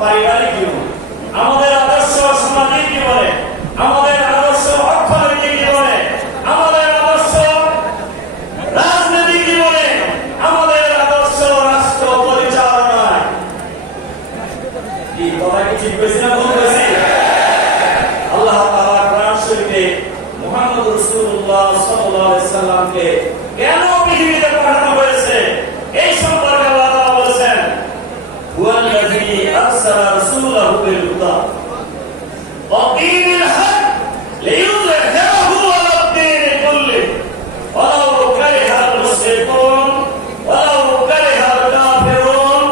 পারিবারিক জীবন, আমাদের আদর্শ সামাজিক জীবনে, আমাদের আদর্শ অর্থনৈতিক জীবনে, আমাদের আদর্শ রাজনৈতিক জীবনে, আমাদের আদর্শ রাষ্ট্র পরিচালনায়। এই কথা কি ঠিক হয়েছে না ভুল হয়েছে? আল্লাহ তাআলা কোরআন শরীফে মুহাম্মদ রাসূলুল্লাহ সাল্লাল্লাহু আলাইহি সাল্লামকে কেন পৃথিবীতে পাঠানো হয়েছে এই সম্পর্কে আল্লাহ তাআলা বলেছেন, হুয়াল্লাযী আরসালা রাসূলাহু বিল হুদা ওয়া দীনিল হক লিইয়ুযহিরাহু আলা দ্দীনি কুল্লিহি ওয়ালাউ কারিহাল মুশরিকুন ওয়ালাউ কারিহাল কাফিরুন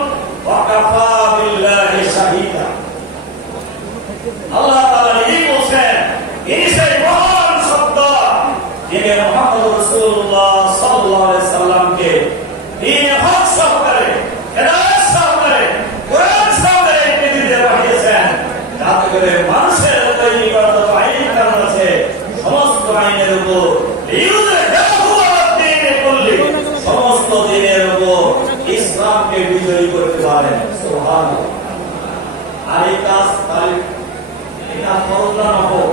ওয়া কাফা বিল্লাহি শাহীদা। আল্লাহ তাআলা এই বলেন, এই সেই মহান শব্দ যিনি মুহাম্মদ রাসূলুল্লাহ সাল্লাল্লাহু আলাইহি সাল্লামকে দ্বীন হক সহকারে, হেদায়েত সহকারে, কোরআন সহকারে পৃথিবীতে পাঠিয়েছেন, যাতে করে মানুষের তৈরি করা যত আইন কানুন আছে সমস্ত আইনের উপর লিইয়ুযহিরাহু আলা দ্দীনি কুল্লিহি, সমস্ত দ্বীনের উপর ইসলামকে বিজয়ী করতে পারেন। সুবহানাল্লাহ। আর এই কাজ এটা ফরজ না নফল?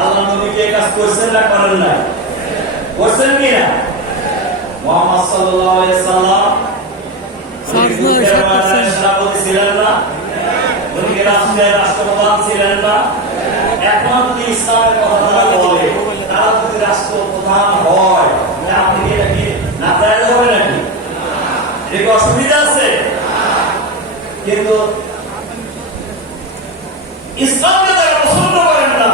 আল্লাহ নবীকে এই কাজ করছেন না করেন না? করছেন কি না? মুহাম্মদ সাল্লাল্লাহু আলাইহি সাল্লাম সভাপতি ছিলেন না? উনি কি রাষ্ট্রের রাষ্ট্রপ্রধান ছিলেন না? এখন যদি ইসলামের কথা তারা বলে, তারা যদি রাষ্ট্রপ্রধান হয়, আপনি কি নাকি না চাইলে হবে নাকি? এর অসুবিধা আছে? কিন্তু ইসলামকে তারা পছন্দ করেন না।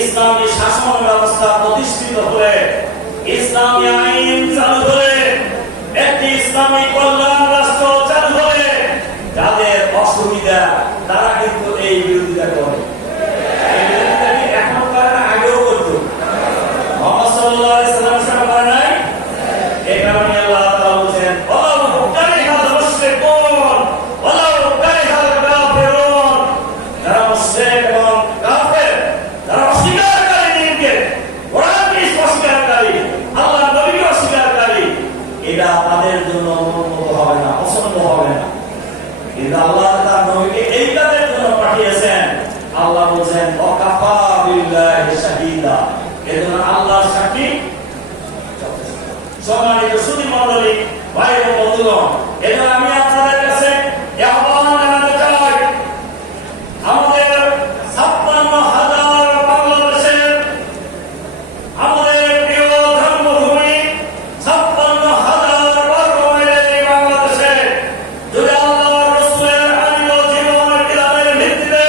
ইসলামী শাসন ব্যবস্থা প্রতিষ্ঠিত হলে, ইসলামী আইন চালু হলে, একটি ইসলামী কল্যাণ রাষ্ট্র চালু হলে যাদের অসুবিধা তারা কিন্তু এই বিরোধিতা করে। এই বিরোধিতা কি এখন করে না, আগেও করতো? মুহাম্মদ সাল্লাল্লাহু আলাইহি সাল্লাম সাথে করে নাই? এই কারণে আল্লাহ তাআলা বলেন, ওয়ালাউ কারিহাল মুশরিকুন ওয়ালাউ কারিহাল কাফিরুন, যারা মুশরিক এবং কাফের, যারা অস্বীকারকারী দিনকে, কোরআনকে অস্বীকারকারী, আল্লাহ নবীকে অস্বীকারকারী, এটা তাদের জন্য অনুমত হবে না, পছন্দ হবে না। কিন্তু আল্লাহ তার নবীকে এই কাজের জন্য পাঠিয়েছেন। আল্লাহ বলেন, ওয়াকাফা বিল্লাহি শাহীদা, এজন্য আল্লাহর সাক্ষী যথেষ্ট। সম্মানিত সুধী মণ্ডলী, ভাই ও বন্ধুগণ, এজন্য আমি আপনাদের কাছে আহ্বান জানাতে চাই, আমাদের 56,000 বাংলাদেশের, আমাদের প্রিয় জন্মভূমি 56,000 বর্গ মাইলের এই বাংলাদেশে যদি আল্লাহর রাসূলের আইন ও জীবনের বিধানের ভিত্তিতে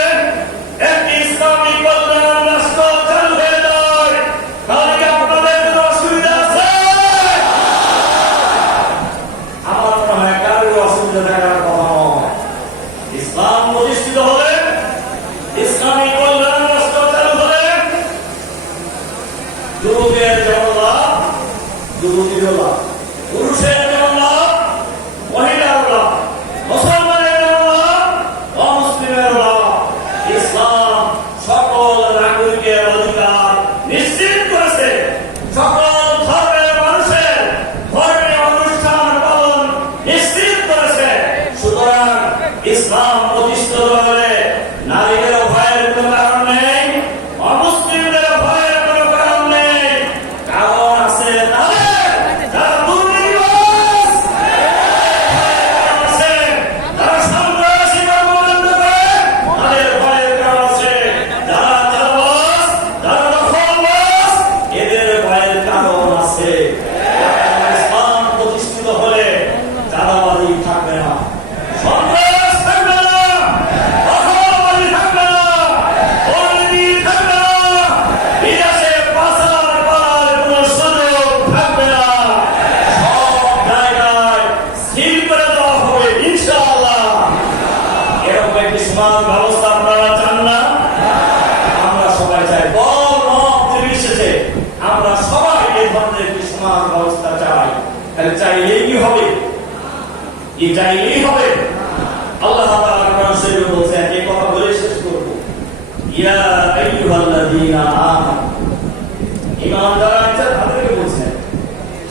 একটি ইসলামী কল্যাণ রাষ্ট্র চালু হয়ে যায়, তাহলে কি আপনাদের কোনো অসুবিধা আছে? আমার মনে হয় কারোর অসুবিধা থাকার কথা নয়। ইসলাম প্রতিষ্ঠিত হলে, ইসলামী কল্যাণ রাষ্ট্র চালু হলে যুবকের যেমন লাভ, যুবতীরও লাভ, পুরুষের যেমন লাভ, মহিলার লাভ, মুসলমানের যেমন লাভ, অমুসলিমের লাভ। ইসলাম সকল নাগরিকের অধিকার নিশ্চিত করেছে, সকল ধর্মের মানুষের ধর্মীয় অনুষ্ঠান পালন নিশ্চিত করেছে। সুতরাং ইসলাম প্রতিষ্ঠিত হলে নারীদের ভয়ের কোনো কারণ নেই, অমুসলিমদের ভয়ের কোনো কারণ নেই। কারণ আছে তাদের, যারা দুর্নীতিবাজ, কারণ আছে যারা সন্ত্রাসী কর্মকাণ্ড করে, তাদের ভয়ের কারণ আছে। যারা চাঁদাবাজ, যারা দখলবাজ, এদের ভয়ের কারণ আছে। ইসলাম প্রতিষ্ঠিত হলে চাঁদাবাজি থাকবে না, সন্ত্রাস থাকবে না, দখলবাজি থাকবে না, দুর্নীতি থাকবে না, বিদেশে পাচার করার কোনো সুযোগ থাকবে না। সব জায়গায় স্থির করে দেওয়া হবে ইনশাআল্লাহ। এরকম একটি সমাজ ব্যবস্থা আপনারা চান না? আমরা সবাই চাই, দল মত নির্বিশেষে আমরা সবাই এই ধরনের একটি সমাজ ব্যবস্থা চাই। তাহলে চাইলেই কি হবে? এই চাইলেই হবে? আল্লাহ তাআলা কোরআন শরীফে বলেছেন, এই কথা বলে শেষ করব, ইয়া আইয়ুহাল্লাযীনা আমানু, ঈমান যারা আছে তাদেরকে বলছেন,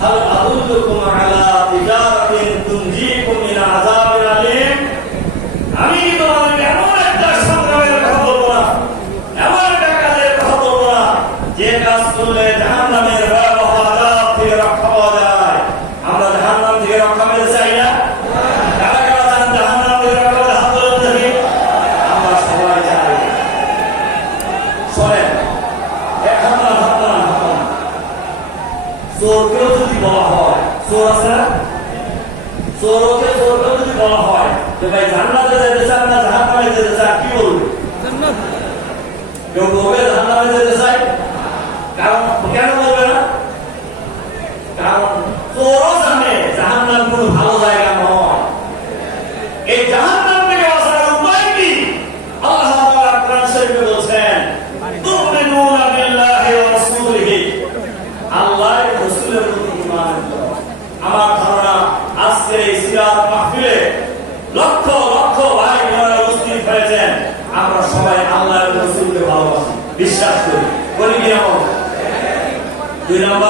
হাল আদুল্লুকুম আলা তিজারাতিন তুনজিকুম মিন আযাবিন আলীম, আমি তোমাদেরকে এমন একটা সংগ্রামের কথা বলবো না, এমন একটা কাজের কথা বলবো না যে কাজ করলে জাহান্নামের ভয়াবহ আযাব থেকে রক্ষা পাওয়া যায়। আমরা জাহান্নাম থেকে রক্ষা পেতে চাই না? কারা কারা চান জাহান্নাম থেকে রক্ষা পেতে? হাত তুলে দেখি। আমরা সবাই চাই। শোনেন, চোরকেও যদি বলা হয়, চোর আছে না, চোরকেও যদি বলা হয় যে ভাই জান্নাতে যেতে চান না জাহান্নামে যেতে চান, কি বলবে? কেউ বলবে জাহান্নামে যেতে চাই। কারণ কেন বলবে না? কারণ চোরও জানে জাহান্নাম কোনো ভালো জায়গা নয়। এই জাহান্নাম থেকে বাঁচার উপায় কি? আল্লাহ তাআলা কোরআন শরীফে বলছেন, তুমিনুনা বিল্লাহি ওয়া রাসূলিহি, আল্লাহ ও রাসূলের প্রতি ঈমান আনতে। আমার ধারণা আজকের এই সিরাত মাহফিলে লক্ষ লক্ষ ভাই বোনেরা উপস্থিত হয়েছেন। আমরা সবাই আল্লাহ ও রাসূলকে ভালোবাসি, বিশ্বাস করি, বলি কি? 2 নম্বর